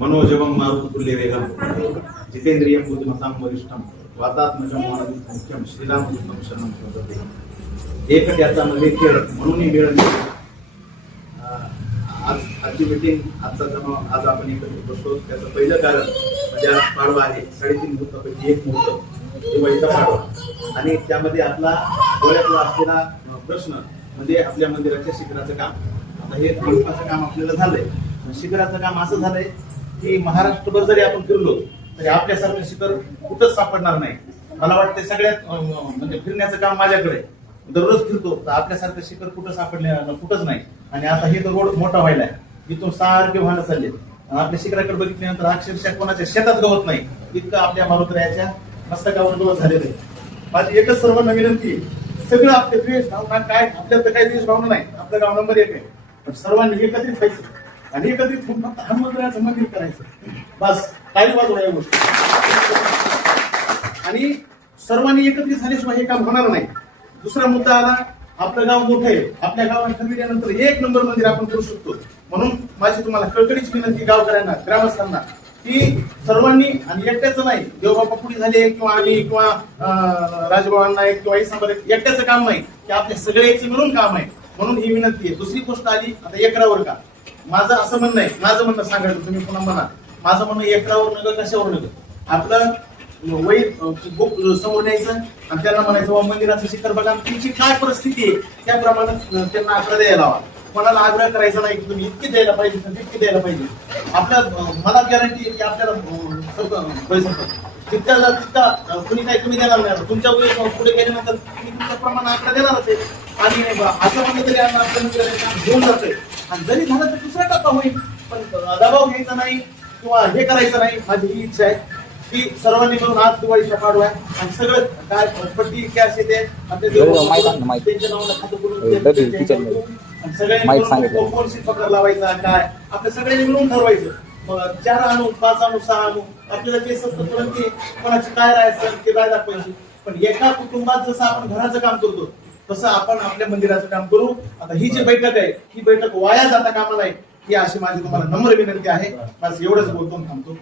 मनोजवं मारुतुल्य वेगम जितेंद्रियं बुद्धिमतां वरिष्ठं वातात्मजं मानवमुख्यं श्रीरामदूतं शरणं प्रपद्ये एक त्याच्यामध्ये खेळ म्हणूनही वेळ नाही. आज आजची मीटिंग आजचा जमा आज आपण एकत्रित बसतो त्याचं पहिलं कारण म्हणजे आज पाडवा आहे. साडेतीन मुहूर्तापैकी एक मुहूर्त दिवाळीचा पाडवा. आणि त्यामध्ये आपला डोळ्यातला असलेला प्रश्न म्हणजे आपल्या मंदिराच्या शिखराचं काम. आता हे मंडपाचं काम आपल्याला झालंय. शिखराचं काम असं झालंय की महाराष्ट्रभर जरी आपण फिरलो तरी आपल्यासारखं शिखर कुठंच सापडणार नाही. मला वाटतं सगळ्यात म्हणजे फिरण्याचं काम माझ्याकडे दररोज फिरतो तर आपल्यासारखं शिखर कुठं सापडले कुठंच नाही. आणि आता हे तर रोड मोठा व्हायला आहे. इथून सारखे वाहनं चालले आपल्या शिखराकडे बघितल्यानंतर अक्षरशः कोणाच्या शेतात गवत नाही. इतकं आपल्या मारुतरायाच्या मस्तकावर गवत झालेलं आहे. माझी एकच सर्वांना विनंती सगळं आपले द्वेष भावना काय? आपल्याला काही द्वेष भावना नाही. आपलं गाव नंबर एक आहे. पण सर्वांनी एकत्रित व्हायचं. आणि एकत्रित होऊन फक्त मंदिर करायचं. बस काही बाजूला या गोष्टी. आणि सर्वांनी एकत्रित झाल्याशिवाय हे काम होणार नाही. दुसरा मुद्दा आला आपलं गाव मोठं आहे. आपल्या गावात ठरविल्यानंतर एक नंबर मंदिर आपण करू शकतो. म्हणून माझी तुम्हाला कळकळीची विनंती गावकऱ्यांना ग्रामस्थांना की सर्वांनी आणि एकट्याचं नाही देवबापा पुढे झाले किंवा आम्ही किंवा राजभवांना एक किंवा इसंबर एकट्याचं काम नाही. की आपल्या सगळ्याचे मिळून काम आहे. म्हणून ही विनंती आहे. दुसरी गोष्ट आली आता एकरावर का? माझं असं म्हणणं आहे माझं म्हणणं सांगायचं तुम्ही पुन्हा म्हणा. माझं म्हणणं एकरावर नगर कशावर नगर? आपलं वय बुक समोर न्यायचं आणि त्यांना म्हणायचं "वा, मंदिराचं शिखर बघा. तुमची काय परिस्थिती आहे त्याप्रमाणे त्यांना आग्रह द्यायला हवा कोणाला आग्रह करायचा नाही तुम्ही इतके द्यायला पाहिजे तर तितके द्यायला पाहिजे. आपल्या मला गॅरंटी आहे की आपल्याला अं, तितका कुणी काही तुम्ही देणार नाही तुमच्यापुढे पुढे गेल्यानंतर तुम्ही तुमच्या प्रमाण आग्रह देणारच आहे. आणि असं म्हणलं तरी आपण आपल्या घेऊन जातोय. आणि जरी झालं तर दुसरा टप्पा होईल. पण दबाव घ्यायचा नाही किंवा हे करायचं नाही माझी ही इच्छा आहे की सर्वांनी मिळून आज दिवाळीचा पाडवा आहे आणि सगळं काय पट्टी कॅश येते. त्यांच्या नावाला खातं करून सगळ्यांनी माहीत मिळून सांगितलं. कोण- कोण शिल्पकार लावायचा काय? आपल्या सगळ्यांनी मिळून ठरवायचं. चार आणू पाच आणू सहा आणू. आपल्याला ते सस्त करून ते कोणाची काय राहायचं ते राय दाखवायची. पण एका कुटुंबात जसं आपण घराचं काम करतो तसं आपण आपल्या मंदिराचं काम करू. आता ही जी बैठक आहे ही बैठक वाया जाता कामा नाही ही अशी माझी तुम्हाला नम्र विनंती आहे. बस एवढंच बोलतो थांबतो.